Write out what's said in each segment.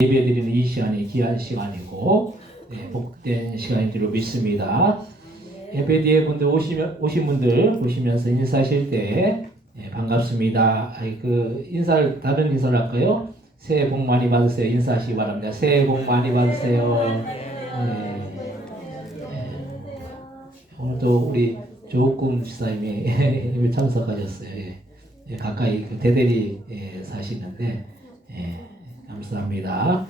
예배드리는 이 시간이 귀한 시간이고 복된 시간인 줄로 믿습니다. 예배 분들 오신 분들 보시면서 인사하실 때 반갑습니다. 다른 인사를 할까요? 새해 복 많이 받으세요. 인사하시기 바랍니다. 새해 복 많이 받으세요. 오늘도 우리 조금 집사님이 참석하셨어요. 가까이 대대리 사시는데 감사합니다.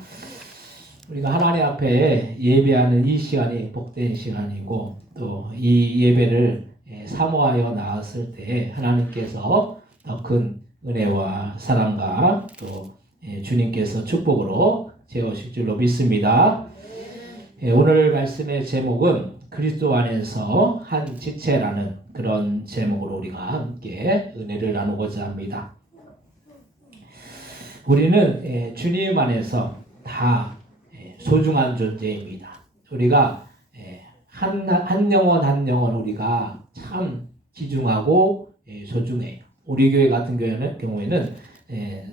우리가 하나님 앞에 예배하는 이 시간이 복된 시간이고 또 이 예배를 사모하여 나왔을 때 하나님께서 더 큰 은혜와 사랑과 또 주님께서 축복으로 채우실 줄로 믿습니다. 오늘 말씀의 제목은 그리스도 안에서 한 지체라는 그런 제목으로 우리가 함께 은혜를 나누고자 합니다. 우리는 주님 안에서 다 소중한 존재입니다. 우리가 한 영혼 한 영혼 우리가 참 귀중하고 소중해요. 우리 교회 같은 경우에는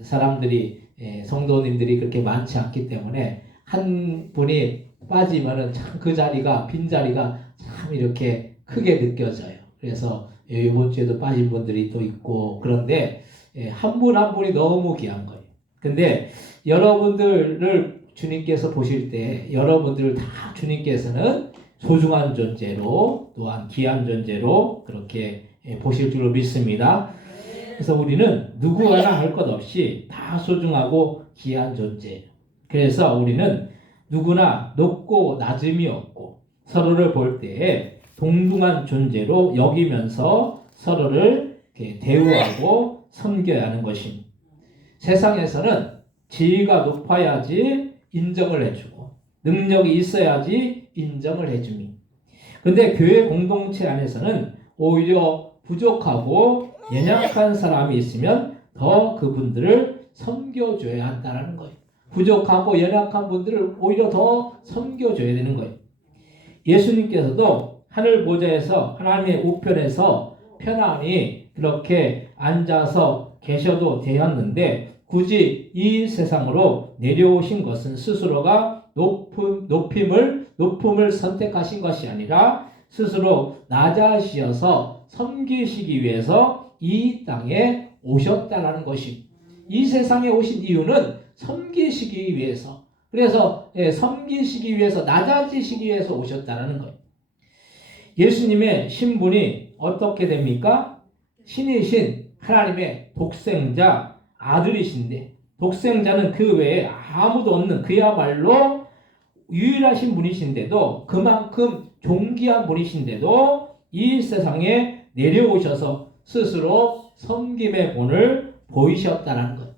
사람들이 성도님들이 그렇게 많지 않기 때문에 한 분이 빠지면은 참 그 자리가 빈 자리가 참 이렇게 크게 느껴져요. 그래서 이번 주에도 빠진 분들이 또 있고 그런데 한 분 한 분이 너무 귀한 거예요. 근데 여러분들을 주님께서 보실 때 여러분들을 다 주님께서는 소중한 존재로 또한 귀한 존재로 그렇게 보실 줄로 믿습니다. 그래서 우리는 누구 하나 할 것 없이 다 소중하고 귀한 존재. 그래서 우리는 누구나 높고 낮음이 없고 서로를 볼 때 동등한 존재로 여기면서 서로를 대우하고 섬겨야 하는 것입니다. 세상에서는 지위가 높아야지 인정을 해주고 능력이 있어야지 인정을 해줍니다. 그런데 교회 공동체 안에서는 오히려 부족하고 연약한 사람이 있으면 더 그분들을 섬겨줘야 한다는 거예요. 부족하고 연약한 분들을 오히려 더 섬겨줘야 되는 거예요. 예수님께서도 하늘 보좌에서 하나님의 우편에서 편안히 그렇게 앉아서 계셔도 되었는데 굳이 이 세상으로 내려오신 것은 스스로가 높음을 선택하신 것이 아니라 스스로 낮아지셔서 섬기시기 위해서 이 땅에 오셨다라는 것이, 이 세상에 오신 이유는 섬기시기 위해서, 그래서 섬기시기 위해서 낮아지시기 위해서 오셨다라는 거예요. 예수님의 신분이 어떻게 됩니까? 신이신 하나님의 독생자 아들이신데, 독생자는 그 외에 아무도 없는 그야말로 유일하신 분이신데도, 그만큼 존귀한 분이신데도 이 세상에 내려오셔서 스스로 섬김의 본을 보이셨다는 것.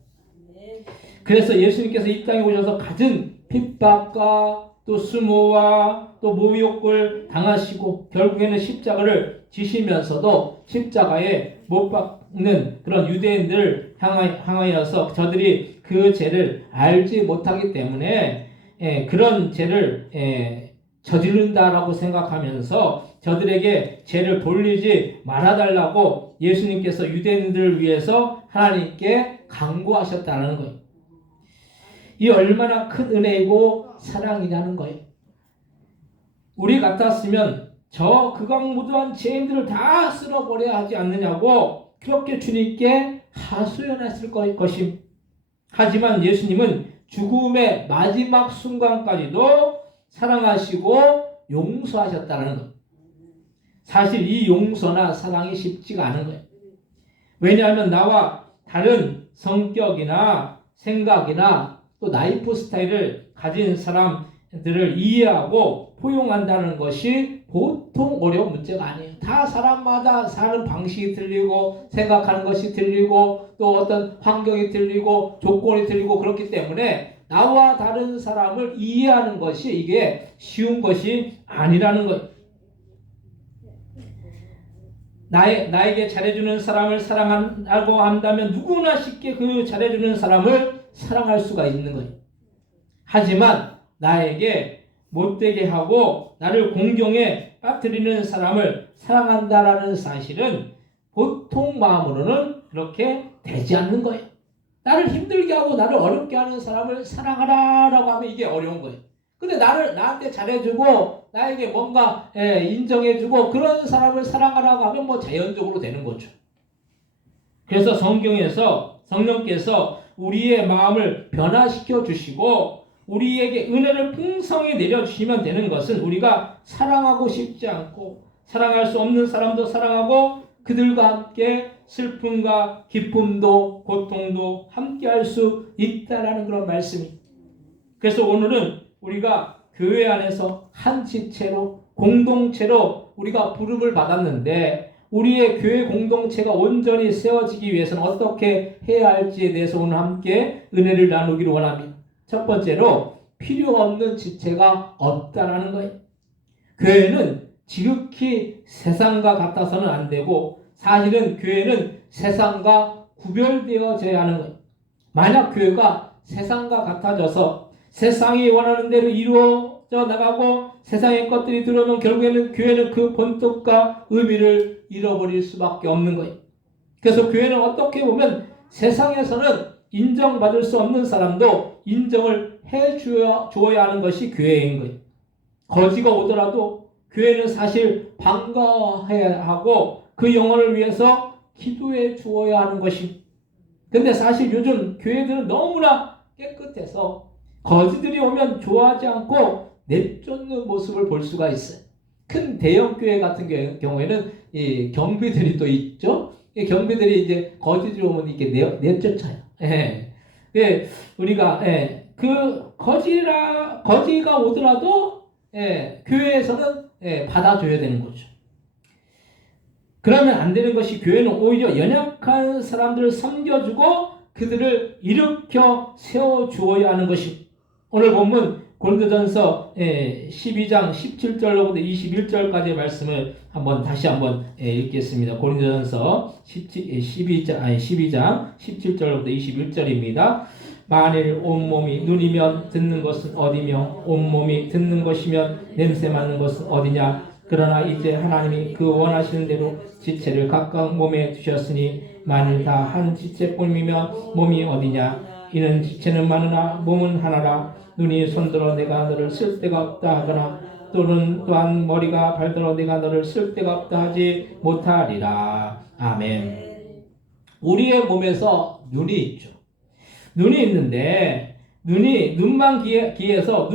그래서 예수님께서 이 땅에 오셔서 갖은 핍박과 또 수모와 또 모욕을 당하시고 결국에는 십자가를 지시면서도 십자가에 못 박는 그런 유대인들을 향하여서 저들이 그 죄를 알지 못하기 때문에 그런 죄를 저지른다라고 생각하면서 저들에게 죄를 돌리지 말아달라고 예수님께서 유대인들을 위해서 하나님께 간구하셨다는 거예요. 이 얼마나 큰 은혜이고 사랑이냐는 거예요. 우리 같았으면 저 극악무도한 죄인들을 다 쓸어버려야 하지 않느냐고 그렇게 주님께 하소연했을 것임. 하지만 예수님은 죽음의 마지막 순간까지도 사랑하시고 용서하셨다는 것. 사실 이 용서나 사랑이 쉽지가 않은 거예요. 왜냐하면 나와 다른 성격이나 생각이나 또 라이프 스타일을 가진 사람들을 이해하고 포용한다는 것이 보통 어려운 문제가 아니에요. 다 사람마다 사는 방식이 틀리고 생각하는 것이 틀리고 또 어떤 환경이 틀리고 조건이 틀리고 그렇기 때문에 나와 다른 사람을 이해하는 것이 이게 쉬운 것이 아니라는 거예요. 나에게 잘해주는 사람을 사랑하고 한다면 누구나 쉽게 그 잘해주는 사람을 사랑할 수가 있는 거예요. 하지만 나에게 못되게 하고 나를 공경에 빠뜨리는 사람을 사랑한다라는 사실은 보통 마음으로는 그렇게 되지 않는 거예요. 나를 힘들게 하고 나를 어렵게 하는 사람을 사랑하라라고 하면 이게 어려운 거예요. 근데 나한테 잘해주고 나에게 뭔가 인정해주고 그런 사람을 사랑하라고 하면 뭐 자연적으로 되는 거죠. 그래서 성경에서 성령께서 우리의 마음을 변화시켜 주시고 우리에게 은혜를 풍성히 내려주시면 되는 것은 우리가 사랑하고 싶지 않고 사랑할 수 없는 사람도 사랑하고 그들과 함께 슬픔과 기쁨도 고통도 함께 할 수 있다라는 그런 말씀이. 그래서 오늘은 우리가 교회 안에서 한 지체로 공동체로 우리가 부름을 받았는데 우리의 교회 공동체가 온전히 세워지기 위해서는 어떻게 해야 할지에 대해서 오늘 함께 은혜를 나누기를 원합니다. 첫 번째로 필요 없는 지체가 없다라는 거예요. 교회는 지극히 세상과 같아서는 안 되고 사실은 교회는 세상과 구별되어져야 하는 거예요. 만약 교회가 세상과 같아져서 세상이 원하는 대로 이루어져 나가고 세상의 것들이 들어오면 결국에는 교회는 그 본뜻과 의미를 잃어버릴 수밖에 없는 거예요. 그래서 교회는 어떻게 보면 세상에서는 인정받을 수 없는 사람도 인정을 해주어야 하는 것이 교회인 거예요. 거지가 오더라도 교회는 사실 반가워해야 하고 그 영혼을 위해서 기도해 주어야 하는 것이. 근데 사실 요즘 교회들은 너무나 깨끗해서 거지들이 오면 좋아하지 않고 내쫓는 모습을 볼 수가 있어요. 큰 대형 교회 같은 경우에는 이 경비들이 또 있죠. 이 경비들이 이제 거지들이 오면 이렇게 내쫓아요. 우리가 그 거지가 오더라도 교회에서는 받아줘야 되는 거죠. 그러면 안 되는 것이 교회는 오히려 연약한 사람들을 섬겨주고 그들을 일으켜 세워주어야 하는 것이. 오늘 본문 고린도전서 12장 17절로부터 21절까지의 말씀을 다시 한번 읽겠습니다. 고린도전서 12장 17절로부터 21절입니다. 만일 온몸이 눈이면 듣는 것은 어디며 온몸이 듣는 것이면 냄새 맡는 것은 어디냐. 그러나 이제 하나님이 그 원하시는 대로 지체를 각각 몸에 두셨으니 만일 다 한 지체뿐이면 몸이 어디냐. 이는 지체는 많으나 몸은 하나라. 눈이 손들어 내가 너를 쓸 데가 없다 하거나 또한 머리가 발들어 내가 너를 쓸 데가 없다 하지 못하리라. 아멘. 우리의 몸에서 눈이 있죠. 눈이 있는데 눈만 귀해서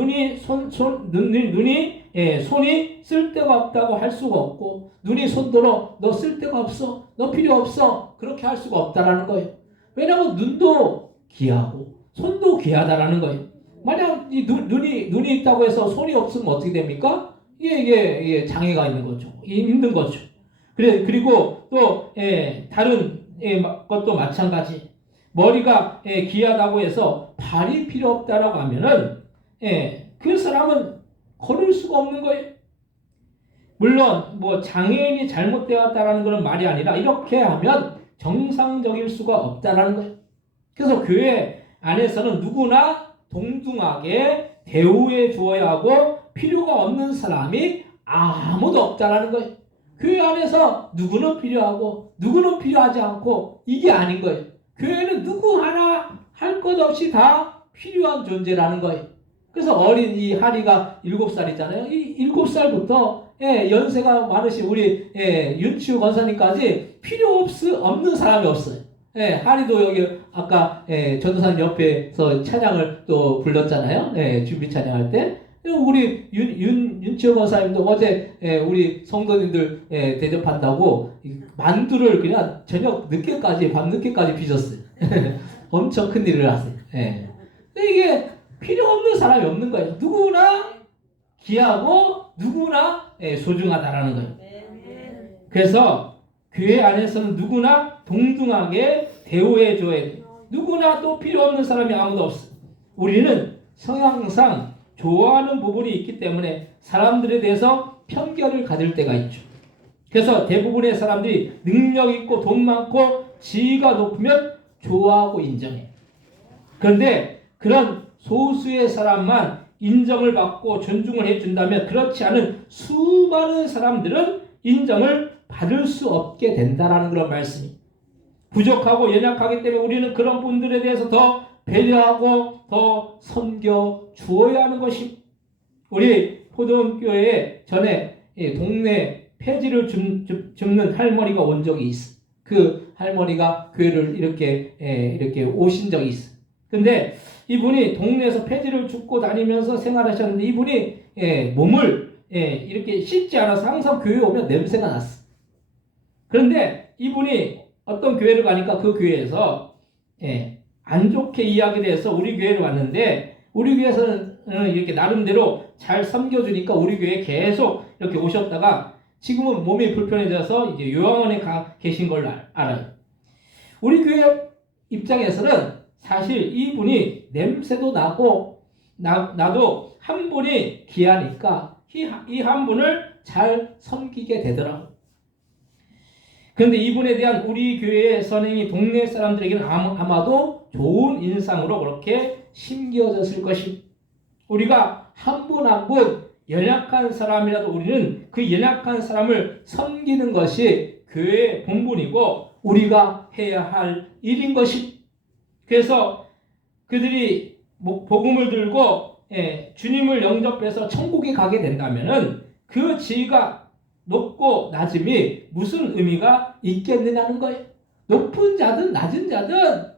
손이 쓸 데가 없다고 할 수가 없고 눈이 손들어 너 쓸 데가 없어, 너 필요 없어 그렇게 할 수가 없다라는 거예요. 왜냐하면 눈도 귀하고 손도 귀하다라는 거예요. 만약 이 눈이 있다고 해서 손이 없으면 어떻게 됩니까? 이게 장애가 있는 거죠. 힘든 거죠. 그리고 또 다른 것도 마찬가지. 머리가 귀하다고 해서 발이 필요 없다라고 하면은 그 사람은 걸을 수가 없는 거예요. 물론 뭐 장애인이 잘못되었다라는 그런 말이 아니라 이렇게 하면 정상적일 수가 없다라는 거예요. 그래서 교회 안에서는 누구나 동등하게 대우해 주어야 하고 필요가 없는 사람이 아무도 없다라는 거예요. 교회 안에서 누구는 필요하고 누구는 필요하지 않고 이게 아닌 거예요. 교회는 누구 하나 할 것 없이 다 필요한 존재라는 거예요. 그래서 어린 이 하리가 7살이잖아요. 이 7살부터 연세가 많으신 우리 윤치우 권사님까지 필요 없는 사람이 없어요. 하리도 여기 아까 전도사님 옆에서 찬양을 또 불렀잖아요. 준비 찬양할 때. 우리 윤치호 권사님도 어제 우리 성도님들 대접한다고 만두를 그냥 저녁 늦게까지 밤 늦게까지 빚었어요. 엄청 큰 일을 하세요. 근데 이게 필요 없는 사람이 없는 거예요. 누구나 귀하고 누구나 소중하다라는 거예요. 그래서 교회 안에서는 누구나 동등하게 대우해 줘야 돼요. 누구나 또 필요 없는 사람이 아무도 없어요. 우리는 성향상 좋아하는 부분이 있기 때문에 사람들에 대해서 편견을 가질 때가 있죠. 그래서 대부분의 사람들이 능력 있고 돈 많고 지위가 높으면 좋아하고 인정해요. 그런데 그런 소수의 사람만 인정을 받고 존중을 해준다면 그렇지 않은 수많은 사람들은 인정을 받을 수 없게 된다라는 그런 말씀이. 부족하고 연약하기 때문에 우리는 그런 분들에 대해서 더 배려하고 더 섬겨 주어야 하는 것입니다. 우리 포도원교회에 전에 동네 폐지를 줍는 할머니가 온 적이 있어. 그 할머니가 교회를 이렇게 오신 적이 있어. 근데 이분이 동네에서 폐지를 줍고 다니면서 생활하셨는데 이분이 몸을 이렇게 씻지 않아서 항상 교회에 오면 냄새가 났어. 그런데 이분이 어떤 교회를 가니까 그 교회에서 안 좋게 이야기를 해서 우리 교회를 왔는데 우리 교회에서는 이렇게 나름대로 잘 섬겨주니까 우리 교회에 계속 이렇게 오셨다가 지금은 몸이 불편해져서 이제 요양원에 가 계신 걸로 알아요. 우리 교회 입장에서는 사실 이분이 냄새도 나고 나도 한 분이 귀하니까 이 한 분을 잘 섬기게 되더라고요. 그런데 이분에 대한 우리 교회의 선행이 동네 사람들에게는 아마도 좋은 인상으로 그렇게 심겨졌을 것입니다. 우리가 한 분 한 분 연약한 사람이라도 우리는 그 연약한 사람을 섬기는 것이 교회의 본분이고 우리가 해야 할 일인 것입니다. 그래서 그들이 복음을 들고 주님을 영접해서 천국에 가게 된다면은 그 지위가 높고 낮음이 무슨 의미가 있겠느냐는 거예요. 높은 자든 낮은 자든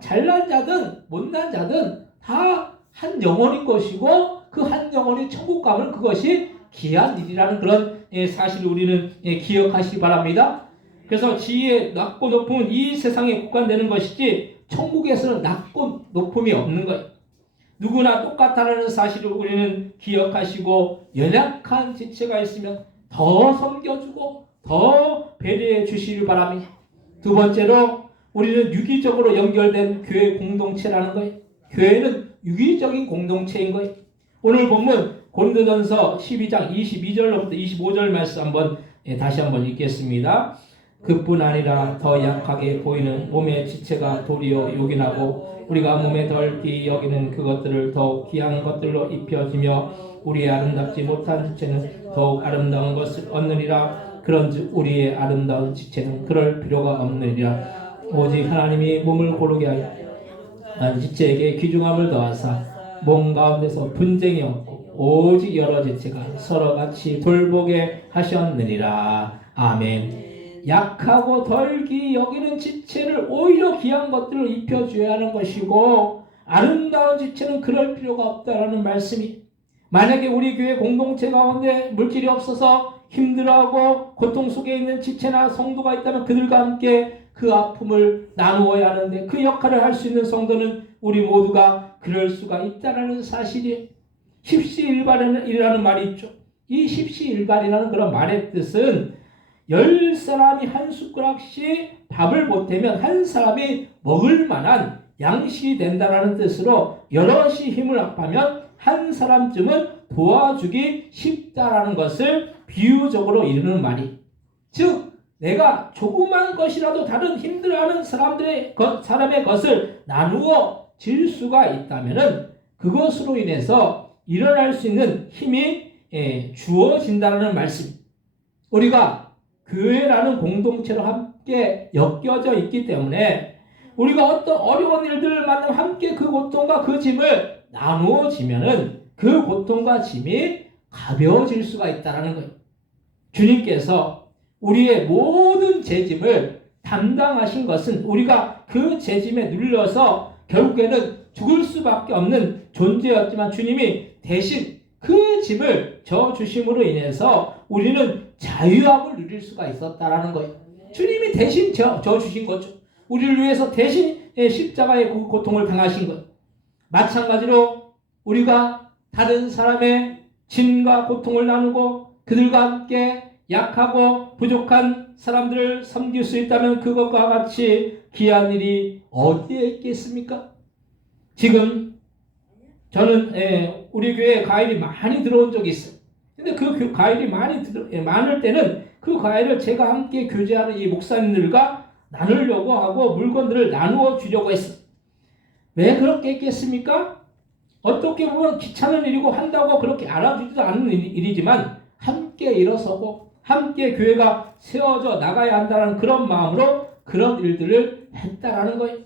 잘난 자든 못난 자든 다 한 영혼인 것이고 그 한 영혼이 천국 가면 그것이 귀한 일이라는 그런 사실을 우리는 기억하시기 바랍니다. 그래서 지위의 낮고 높음은 이 세상에 국한되는 것이지 천국에서는 낮고 높음이 없는 거예요. 누구나 똑같다는 사실을 우리는 기억하시고 연약한 지체가 있으면 더 섬겨주고 더 배려해 주시길 바랍니다. 두 번째로 우리는 유기적으로 연결된 교회 공동체라는 거예요. 교회는 유기적인 공동체인 거예요. 오늘 본문 고린도전서 12장 22절로부터 25절 말씀 다시 한번 읽겠습니다. 그뿐 아니라 더 약하게 보이는 몸의 지체가 도리어 요긴하고 우리가 몸에 덜 귀히 여기는 그것들을 더욱 귀한 것들로 입혀지며 우리의 아름답지 못한 지체는 더욱 아름다운 것을 얻느니라. 그런즉 우리의 아름다운 지체는 그럴 필요가 없느니라. 오직 하나님이 몸을 고르게 하여 한 지체에게 귀중함을 더하사 몸 가운데서 분쟁이 없고 오직 여러 지체가 서로 같이 돌보게 하셨느니라. 아멘. 약하고 덜 귀히 여기는 지체를 오히려 귀한 것들을 입혀줘야 하는 것이고 아름다운 지체는 그럴 필요가 없다라는 말씀이, 만약에 우리 교회 공동체 가운데 물질이 없어서 힘들어하고 고통 속에 있는 지체나 성도가 있다면 그들과 함께 그 아픔을 나누어야 하는데 그 역할을 할 수 있는 성도는 우리 모두가 그럴 수가 있다는 사실이 십시일반이라는 말이 있죠. 이 십시일반이라는 그런 말의 뜻은 10사람이 한 숟가락씩 밥을 보태면 한 사람이 먹을 만한 양식이 된다는 뜻으로 여럿이 힘을 합하면 한 사람쯤은 도와주기 쉽다라는 것을 비유적으로 이루는 말이, 즉 내가 조그만 것이라도 다른 힘들어하는 사람의 것을 나누어 질 수가 있다면은 그것으로 인해서 일어날 수 있는 힘이 주어진다는 말씀. 우리가 교회라는 공동체로 함께 엮여져 있기 때문에 우리가 어떤 어려운 일들을 만나면 함께 그 고통과 그 짐을 나누어지면은 그 고통과 짐이 가벼워질 수가 있다는 거예요. 주님께서 우리의 모든 죄짐을 담당하신 것은 우리가 그 죄짐에 눌려서 결국에는 죽을 수밖에 없는 존재였지만 주님이 대신 그 짐을 져주심으로 인해서 우리는 자유함을 누릴 수가 있었다라는 거예요. 주님이 대신 져주신 거죠. 우리를 위해서 대신 십자가의 고통을 당하신 것. 마찬가지로 우리가 다른 사람의 짐과 고통을 나누고 그들과 함께 약하고 부족한 사람들을 섬길 수 있다면 그것과 같이 귀한 일이 어디에 있겠습니까? 지금 저는 우리 교회에 과일이 많이 들어온 적이 있어요. 근데 그 과일이 많을 때는 그 과일을 제가 함께 교제하는 이 목사님들과 나누려고 하고 물건들을 나누어 주려고 했어요. 왜 그렇게 했겠습니까? 어떻게 보면 귀찮은 일이고 한다고 그렇게 알아주지도 않는 일이지만 함께 일어서고 함께 교회가 세워져 나가야 한다는 그런 마음으로 그런 일들을 했다라는 거예요.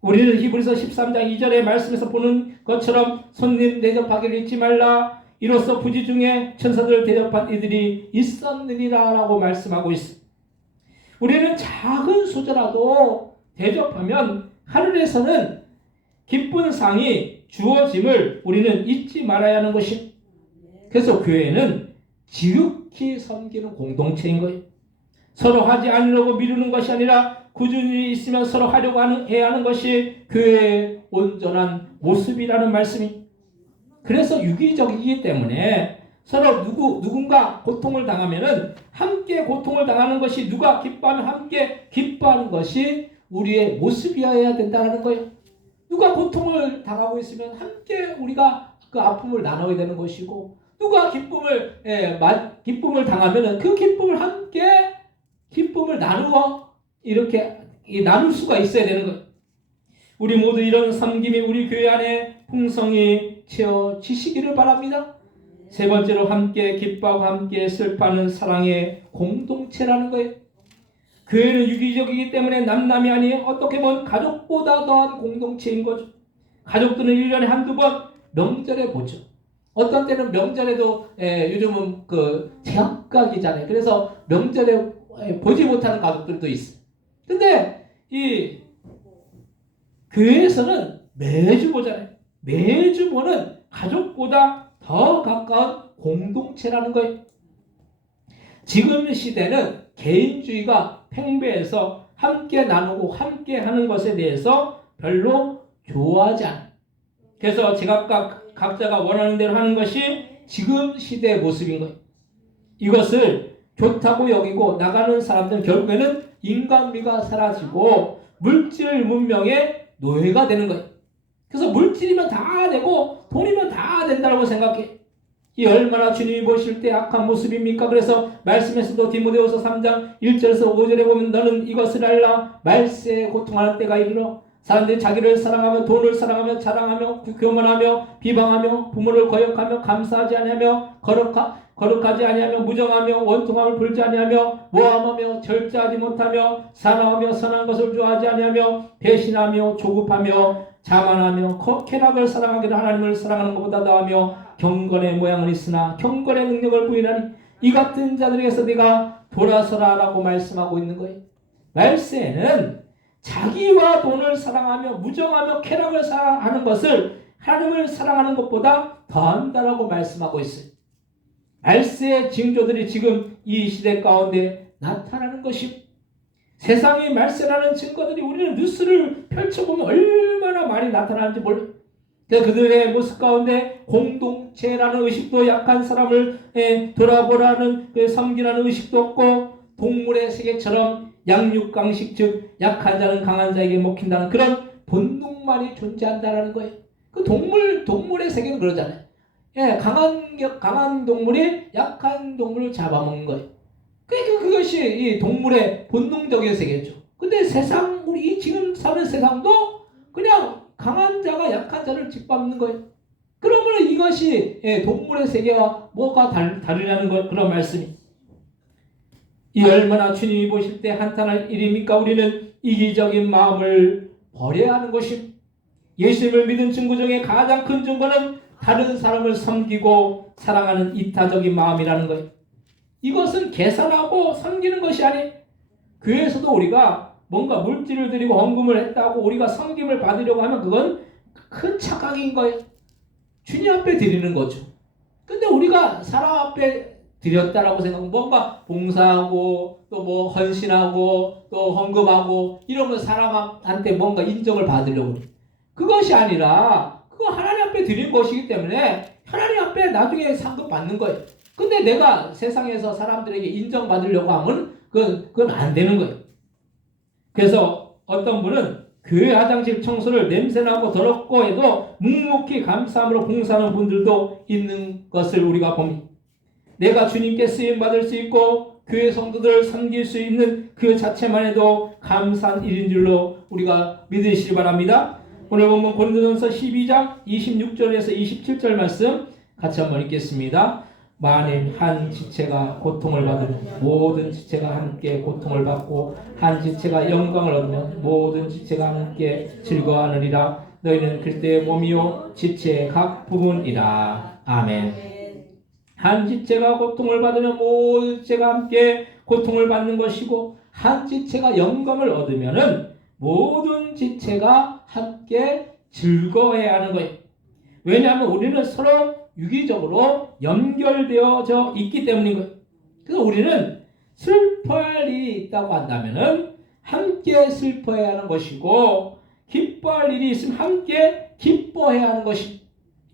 우리는 히브리서 13장 2절의 말씀에서 보는 것처럼 손님 대접하기를 잊지 말라. 이로써 부지 중에 천사들을 대접한 이들이 있었느니라 라고 말씀하고 있습니다. 우리는 작은 소자라도 대접하면 하늘에서는 기쁜 상이 주어짐을 우리는 잊지 말아야 하는 것입니다. 그래서 교회는 지극히 섬기는 공동체인 거예요. 서로 하지 않으려고 미루는 것이 아니라 꾸준히 있으면 서로 하려고 해야 하는 것이 교회의 온전한 모습이라는 말씀이. 그래서 유기적이기 때문에 서로 누군가 고통을 당하면은 함께 고통을 당하는 것이, 누가 기뻐하면 함께 기뻐하는 것이 우리의 모습이어야 된다는 거예요. 누가 고통을 당하고 있으면 함께 우리가 그 아픔을 나눠야 되는 것이고, 누가 기쁨을 당하면은 그 기쁨을 함께 기쁨을 나누어 이렇게 나눌 수가 있어야 되는 거예요. 우리 모두 이런 섬김이 우리 교회 안에 풍성히 채워지시기를 바랍니다. 세 번째로 함께 기뻐하고 함께 슬퍼하는 사랑의 공동체라는 거예요. 교회는 유기적이기 때문에 남남이 아니에요. 어떻게 보면 가족보다 더한 공동체인 거죠. 가족들은 1년에 한두 번 명절에 보죠. 어떤 때는 명절에도 요즘은 그 제각각이잖아요. 그래서 명절에 보지 못하는 가족들도 있어요. 근데 이 교회에서는 매주 보잖아요. 매주 보는 가족보다 더 가까운 공동체라는 거예요. 지금 시대는 개인주의가 팽배해서 함께 나누고 함께 하는 것에 대해서 별로 좋아하지 않아요. 그래서 각자가 원하는 대로 하는 것이 지금 시대의 모습인 거예요. 이것을 좋다고 여기고 나가는 사람들은 결국에는 인간미가 사라지고 물질 문명의 노예가 되는 거예요. 그래서 물질이면 다 되고 돈이면 다 된다고 생각해. 이 얼마나 주님이 보실 때 악한 모습입니까? 그래서 말씀에서도 디모데후서 3장 1절에서 5절에 보면 너는 이것을 알라. 말세에 고통하는 때가 이르러 사람들이 자기를 사랑하며 돈을 사랑하며 자랑하며 교만하며 비방하며 부모를 거역하며 감사하지 아니하며 거룩하지 아니하며 무정하며 원통함을 풀지 아니하며 모함하며 절제하지 못하며 사랑하며 선한 것을 좋아하지 아니하며 배신하며 조급하며 자만하며 쾌락을 사랑하기를 하나님을 사랑하는 것보다 더하며 경건의 모양은 있으나 경건의 능력을 부인하니 이 같은 자들에게서 네가 돌아서라라고 말씀하고 있는 거예요. 말세에는 자기와 돈을 사랑하며 무정하며 쾌락을 사랑하는 것을 하나님을 사랑하는 것보다 더한다라고 말씀하고 있어요. 말세의 징조들이 지금 이 시대 가운데 나타나는 것이, 세상의 말세라는 증거들이 우리는 뉴스를 펼쳐보면 얼마나 많이 나타나는지 몰라요. 그들의 모습 가운데 공동체라는 의식도, 약한 사람을 돌아보라는 섬기라는 의식도 없고, 동물의 세계처럼 양육강식, 즉 약한 자는 강한 자에게 먹힌다는 그런 본능만이 존재한다는 거예요. 그 동물의 세계는 그러잖아요. 강한 동물이 약한 동물을 잡아먹는 거예요. 그것이 이 동물의 본능적인 세계죠. 근데 우리 지금 사는 세상도 그냥 강한 자가 약한 자를 짓밟는 거예요. 그러면 이것이 동물의 세계와 뭐가 다르냐는 그런 말씀이. 이 얼마나 주님이 보실 때 한탄할 일입니까? 우리는 이기적인 마음을 버려야 하는 것입니다. 예수님을 믿은 증거 중에 가장 큰 증거는 다른 사람을 섬기고 사랑하는 이타적인 마음이라는 거예요. 이것은 계산하고 섬기는 것이 아니에요. 교회에서도 우리가 뭔가 물질을 드리고 헌금을 했다고 우리가 섬김을 받으려고 하면 그건 큰 착각인 거예요. 주님 앞에 드리는 거죠. 근데 우리가 사람 앞에 드렸다라고 생각하면 뭔가 봉사하고 또 뭐 헌신하고 또 헌금하고 이러면 사람한테 뭔가 인정을 받으려고 그래요. 그것이 아니라 그거 하나님 앞에 드린 것이기 때문에 하나님 앞에 나중에 상급 받는 거예요. 근데 내가 세상에서 사람들에게 인정받으려고 하면 그건 안 되는 거예요. 그래서 어떤 분은 교회 화장실 청소를 냄새나고 더럽고 해도 묵묵히 감사함으로 봉사하는 분들도 있는 것을 우리가 봅니다. 내가 주님께 쓰임받을 수 있고 교회 성도들을 섬길 수 있는 그 자체만 해도 감사한 일인 줄로 우리가 믿으시기 바랍니다. 오늘 본문 고린도전서 12장 26절에서 27절 말씀 같이 한번 읽겠습니다. 만일 한 지체가 고통을 받으면 모든 지체가 함께 고통을 받고 한 지체가 영광을 얻으면 모든 지체가 함께 즐거워하느니라. 너희는 그리스도의 몸이요 지체의 각 부분이라. 아멘. 한 지체가 고통을 받으면 모든 지체가 함께 고통을 받는 것이고 한 지체가 영광을 얻으면은 모든 지체가 함께 즐거워해야 하는 거예요. 왜냐하면 우리는 서로 유기적으로 연결되어져 있기 때문인 거예요. 그래서 우리는 슬퍼할 일이 있다고 한다면은 함께 슬퍼해야 하는 것이고 기뻐할 일이 있으면 함께 기뻐해야 하는 것이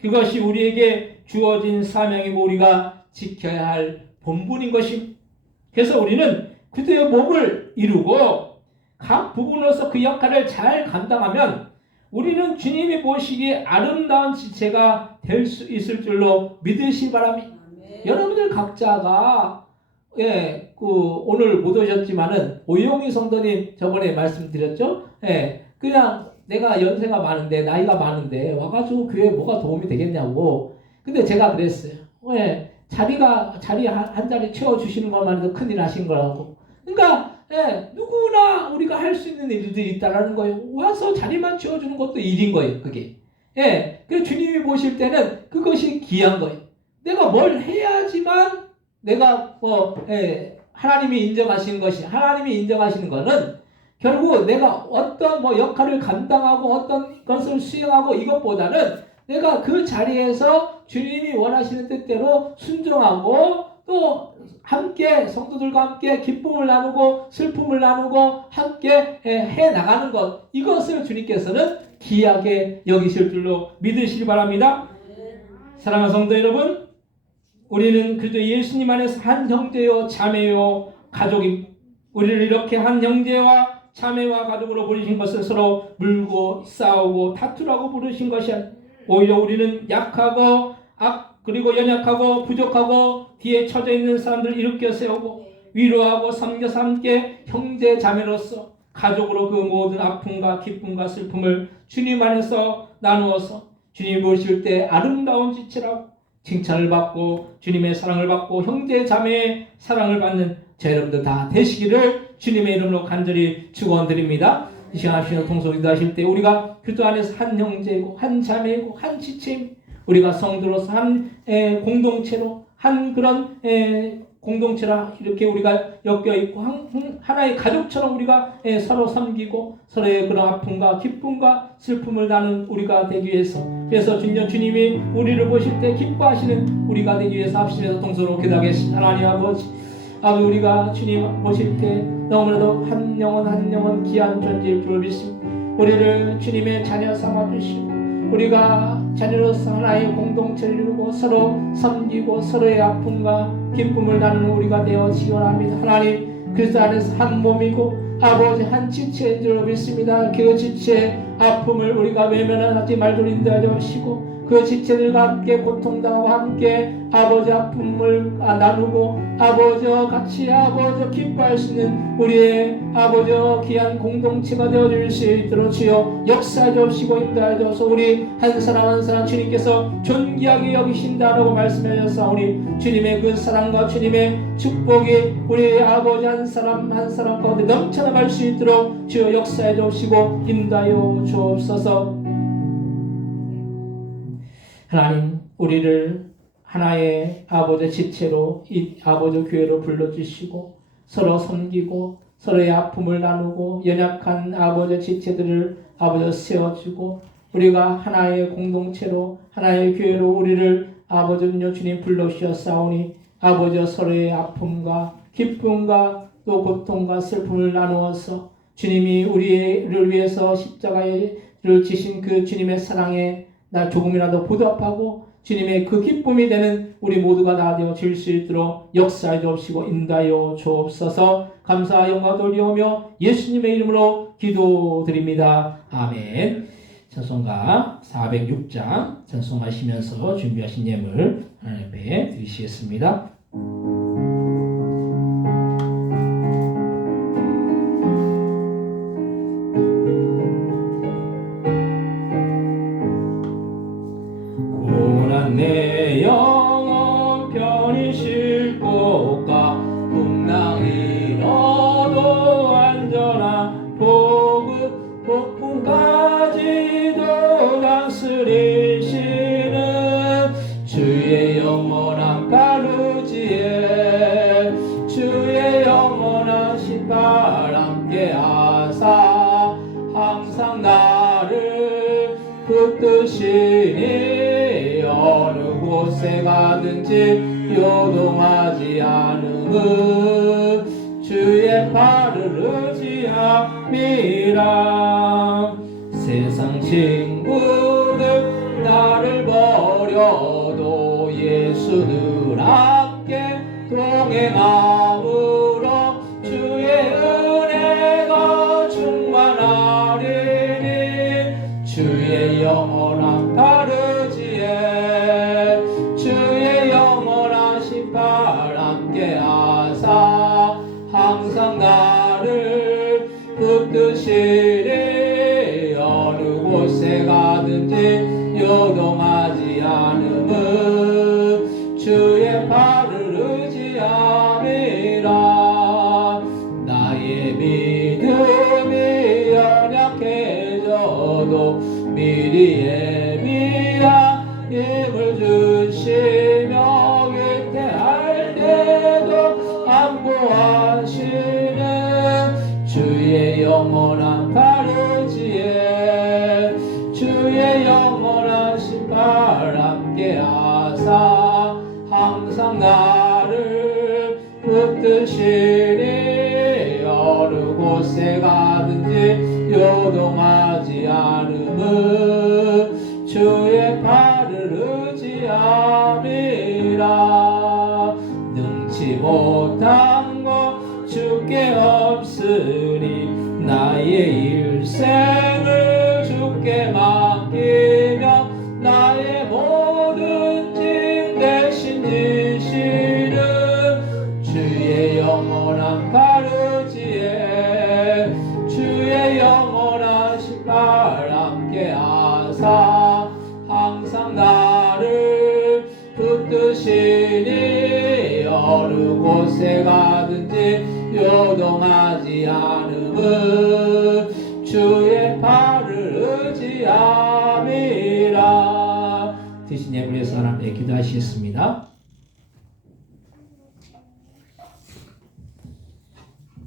그것이 우리에게 주어진 사명이고 우리가 지켜야 할 본분인 것입니다. 그래서 우리는 그들의 몸을 이루고 각 부분으로서 그 역할을 잘 감당하면 우리는 주님이 보시기에 아름다운 지체가 될 수 있을 줄로 믿으시기 바랍니다. 여러분들 각자가 오늘 못 오셨지만은 오영희 성도님 저번에 말씀드렸죠. 그냥 내가 연세가 많은데 나이가 많은데 와가지고 교회에 뭐가 도움이 되겠냐고. 근데 제가 그랬어요. 자리 한 자리 채워주시는 것만 해도 큰일 하신 거라고. 그러니까 누구나 우리가 할 수 있는 일들이 있다라는 거예요. 와서 자리만 채워주는 것도 일인 거예요. 그게. 그래서 주님이 보실 때는 그것이 귀한 거예요. 내가 뭘 해야지만 내가 하나님이 인정하시는 것이 하나님이 인정하시는 것은 결국 내가 어떤 역할을 감당하고 어떤 것을 수행하고 이것보다는 내가 그 자리에서 주님이 원하시는 뜻대로 순종하고 또 함께 성도들과 함께 기쁨을 나누고 슬픔을 나누고 함께 해 나가는 것 이것을 주님께서는 귀하게 여기실 줄로 믿으시기 바랍니다. 사랑하는 성도 여러분, 우리는 그저 예수님 안에서 한 형제요 자매요 가족입니다. 우리를 이렇게 한 형제와 자매와 가족으로 부르신 것은 서로 물고 싸우고 다투라고 부르신 것이 아니라 오히려 우리는 약하고 그리고 연약하고 부족하고 뒤에 처져 있는 사람들을 일으켜 세우고 위로하고 섬겨서 함께 형제 자매로서 가족으로 그 모든 아픔과 기쁨과 슬픔을 주님 안에서 나누어서 주님 보실 때 아름다운 지체라고 칭찬을 받고 주님의 사랑을 받고 형제 자매의 사랑을 받는 저 여러분들 다 되시기를 주님의 이름으로 간절히 축원드립니다. 이 시간 하시는 통성기도 하실 때 우리가 그리스도 안에서 한 형제이고 한 자매이고 한 지체입니다. 우리가 성도로서 한 공동체로 한 그런 공동체라 이렇게 우리가 엮여 있고 하나의 가족처럼 우리가 서로 섬기고 서로의 그런 아픔과 기쁨과 슬픔을 나눈 우리가 되기 위해서 그래서 주님이 우리를 보실 때 기뻐하시는 우리가 되기 위해서 합심해서 동서로 기도하겠습니다. 하나님 아버지 우리가 주님 보실 때 너무나도 한 영혼 귀한 존재일 줄 믿습니다. 우리를 주님의 자녀 삼아주시고 우리가 자녀로서 하나의 공동체를 이루고 서로 섬기고 서로의 아픔과 기쁨을 나누는 우리가 되어 지원합니다. 하나님 그리스도 안에서 한 몸이고 아버지 한 지체인 줄 믿습니다. 그 지체의 아픔을 우리가 외면하지 말도록 인도하여 주시고 그 지체들과 함께 고통당하고 함께 아버지 아픔을 나누고 아버지와 같이 아버지 기뻐할 수 있는 우리의 아버지와 귀한 공동체가 되어줄 수 있도록 주여 역사해 주시고 인도해 주셔서 우리 한 사람 한 사람 주님께서 존귀하게 여기신다라고 말씀해 주셨사오니 주님의 그 사랑과 주님의 축복이 우리 아버지 한 사람 한 사람 가운데 넘쳐나갈 수 있도록 주여 역사해 주시고 인도하여 주옵소서. 하나님 우리를 하나의 아버지 지체로 이 아버지 교회로 불러주시고 서로 섬기고 서로의 아픔을 나누고 연약한 아버지 지체들을 아버지 세워주고 우리가 하나의 공동체로 하나의 교회로 우리를 아버지 주님 불러주셨사오니 아버지 서로의 아픔과 기쁨과 또 고통과 슬픔을 나누어서 주님이 우리를 위해서 십자가를 지신 그 주님의 사랑에 나 조금이라도 보답하고 주님의 그 기쁨이 되는 우리 모두가 다 되어 질 수 있도록 역사해 주옵시고 인도하여 주옵소서. 감사 영광 돌리오며 예수님의 이름으로 기도드립니다. 아멘. 찬송가 406장 찬송하시면서 준비하신 예물 하나님 앞에 드리시겠습니다. 내 영혼 편히 곳에 가든지 요동하지 않음은 주의 팔을 의지함이라. 세상 친구들 나를 버려도 예수 늘 함께 동행함으로 주의 은혜가 충만하리니. 주의 영원한 팔 의지에 주의 영원하신 팔 함께 하사 항상 나를 붙드시리. 어느 곳에 가든지 요동하지 않음은 주의 팔을 의지함이라. 나의 믿음이 연약해져도 미리 예비한 힘을 주시며 위태할 때도 안보하시는 주의 영원한 팔 의지에 주의 영원하신 팔 함께 하사 항상 나를 붙드시니. 어느 곳에 가든지 요동하지 않음은 주의 팔을 의지함이라. 능치 못한 것 주께 없으니 나의 일생을 주께 맡기며 나의 모든 짐 대신 지시는 주의 영원한 팔 의지에 주의 영원하신 팔 함께 하사 항상 나를 붙드시니. 어느 곳에 가든지 요동하지 않음은 주의 팔을 의지함이라. 대신 예물에서 하나님께 기도하시겠습니다.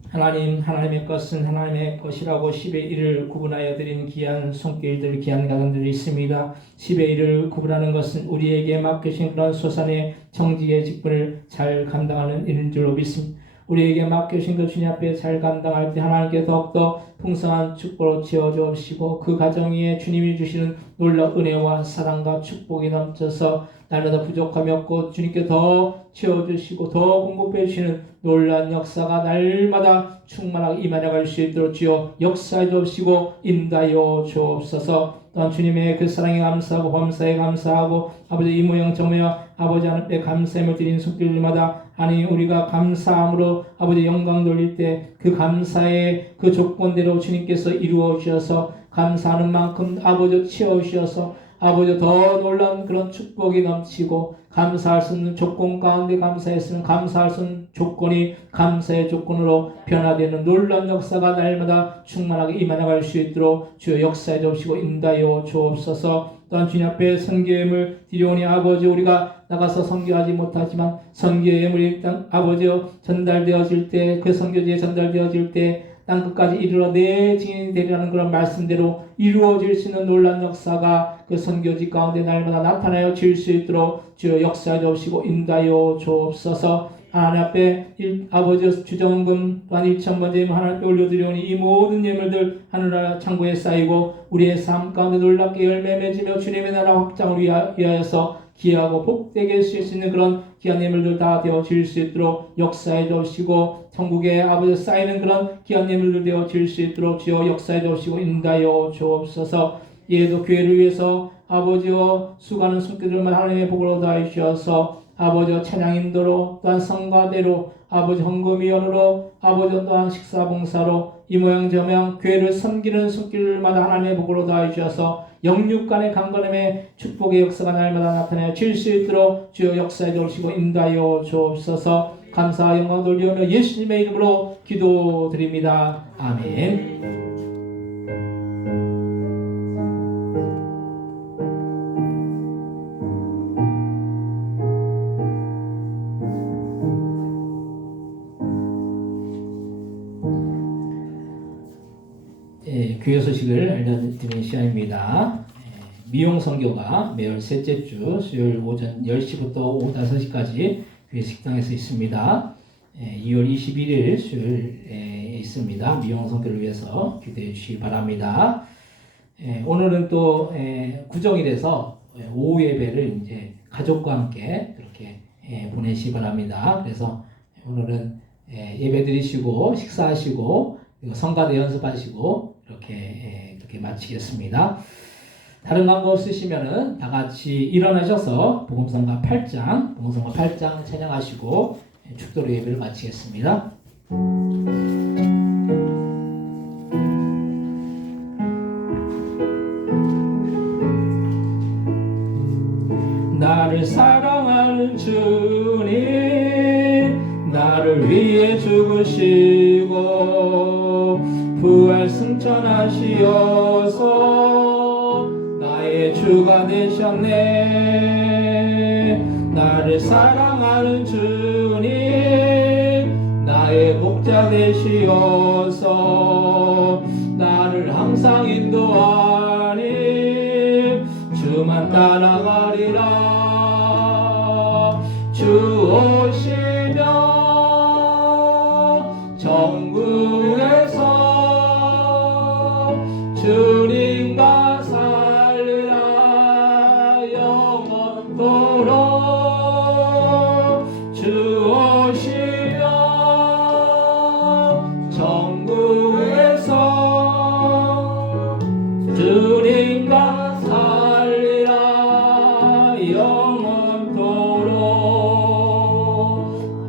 하나님, 하나님의 것은 하나님의 것이라고 10의 1을 구분하여 드린 귀한 손길들, 귀한 가정들이 있습니다. 10의 1을 구분하는 것은 우리에게 맡겨진 그런 소산의 정직의 직분을 잘 감당하는 일인 줄로 믿습니다. 우리에게 맡겨진 그 주님 앞에 잘 감당할 때 하나님께 더욱더 풍성한 축복으로 채워주옵시고 그 가정 위에 주님이 주시는 놀라운 은혜와 사랑과 축복이 넘쳐서 날마다 부족함이 없고 주님께 더 채워주시고 더 공급해 주시는 놀라운 역사가 날마다 충만하게 임하여갈 수 있도록 주여 역사해 주옵시고 인도하여 주옵소서. 또한 주님의 그 사랑에 감사하고 범사에 감사하고 아버지 이 모양 저 모양 아버지 하나님께 감사함을 드리는 손길마다 아니 우리가 감사함으로 아버지 영광 돌릴 때 그 감사의 그 조건대로 주님께서 이루어 주셔서 감사하는 만큼 아버지 채워주셔서 아버지 더 놀라운 그런 축복이 넘치고 감사할 수 있는 조건 가운데 감사했으면 감사할 수 있는 조건이 감사의 조건으로 변화되는 놀라운 역사가 날마다 충만하게 임하여갈 수 있도록 주여 역사해 주옵시고 인도하여 주옵소서. 또한 주님 앞에 선교의 예물 드리오니 아버지 우리가 나가서 선교하지 못하지만 선교의 예물이 아버지여 전달되어질 때 그 선교지에 전달되어질 때 땅끝까지 이르러 내 증인이 되리라는 그런 말씀대로 이루어질 수 있는 놀라운 역사가 그 선교지 가운데 날마다 나타나여 질 수 있도록 주여 역사해 주옵시고 인도하여 주옵소서. 하나님 앞에 아버지 주정금 또한 1,000번 예물 하나님께 올려드리오니 이 모든 예물들 하늘나라 창고에 쌓이고 우리의 삶 가운데 놀랍게 열매 맺으며 주님의 나라 확장을 위하여서 귀하고 복되게 쓸 수 있는 그런 귀한 예물들 다 되어질 수 있도록 역사해 주시고 천국에 아버지 쌓이는 그런 귀한 예물들 되어질 수 있도록 주여 역사해 주시고 인도하여 주옵소서. 이에도 교회를 위해서 아버지와 수고하는 손길들만 하나님의 복으로 다해 주셔서 아버지와 찬양 인도로 또한 성가대로 아버지 헌금위원으로 아버지 또한 식사봉사로 이 모양 저 모양 교회를 섬기는 손길마다 하나님의 복으로 다해 주셔서 영육간의 강건함의 축복의 역사가 날마다 나타나여 질 수 있도록 주여 역사해 주시고 인도하여 주옵소서. 감사와 영광 돌리오며 예수님의 이름으로 기도드립니다. 아멘. 교회 소식을 알려드리는 시간입니다. 미용 선교가 매월 셋째 주 수요일 오전 10시부터 오후 5시까지 교회 식당에서 있습니다. 2월 21일 수요일에 있습니다. 미용 선교를 위해서 기대해 주시기 바랍니다. 오늘은 또 구정일에서 오후 예배를 이제 가족과 함께 그렇게 보내시기 바랍니다. 그래서 오늘은 예배 드리시고 식사하시고 그리고 성가대 연습하시고 이렇게 마치겠습니다. 다른 광고 없으시면은 다 같이 일어나셔서 복음성가 8장 찬양하시고 축도로 예배를 마치겠습니다. 나를 사랑하는 주님, 나를 위해 죽으시고 부활 승천하시어서 나의 주가 되셨네. 나를 사랑하는 주님, 나의 목자 되시어서 나를 항상 인도하니 주만 따라가리라. 주 오시면 정국에서 주님과 살리라 영원토록. 주 오시면 정국에서 주님과 살리라 영원토록.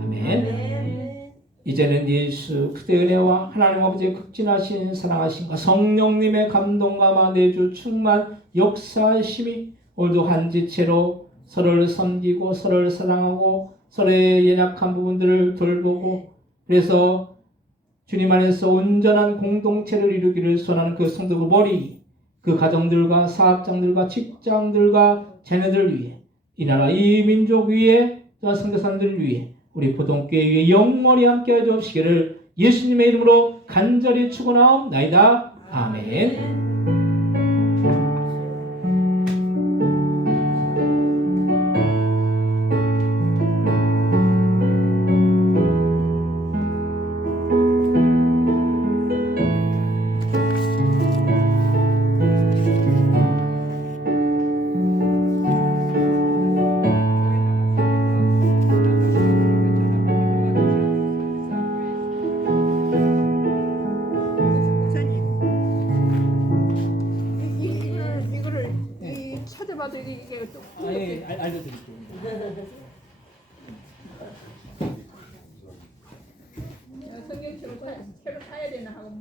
아멘. 이제는 예수 그리스도의 은혜와 하나님 아버지의 극진하신 사랑하심과 성령님의 감동과 내주 충만 역사하심이 오늘도 한 지체로 서로를 섬기고 서로를 사랑하고 서로의 연약한 부분들을 돌보고 그래서 주님 안에서 온전한 공동체를 이루기를 소원하는 그 성도의 머리, 그 가정들과 사업장들과 직장들과 자녀들 위해 이 나라 이 민족 위에 또한 선교사님들 위해 우리 보통교회 위에 영원히 함께해 주시기를 예수님의 이름으로 간절히 축원하옵나이다. 아멘. 이거를 찾아봐도 이게 또 알려드릴게요.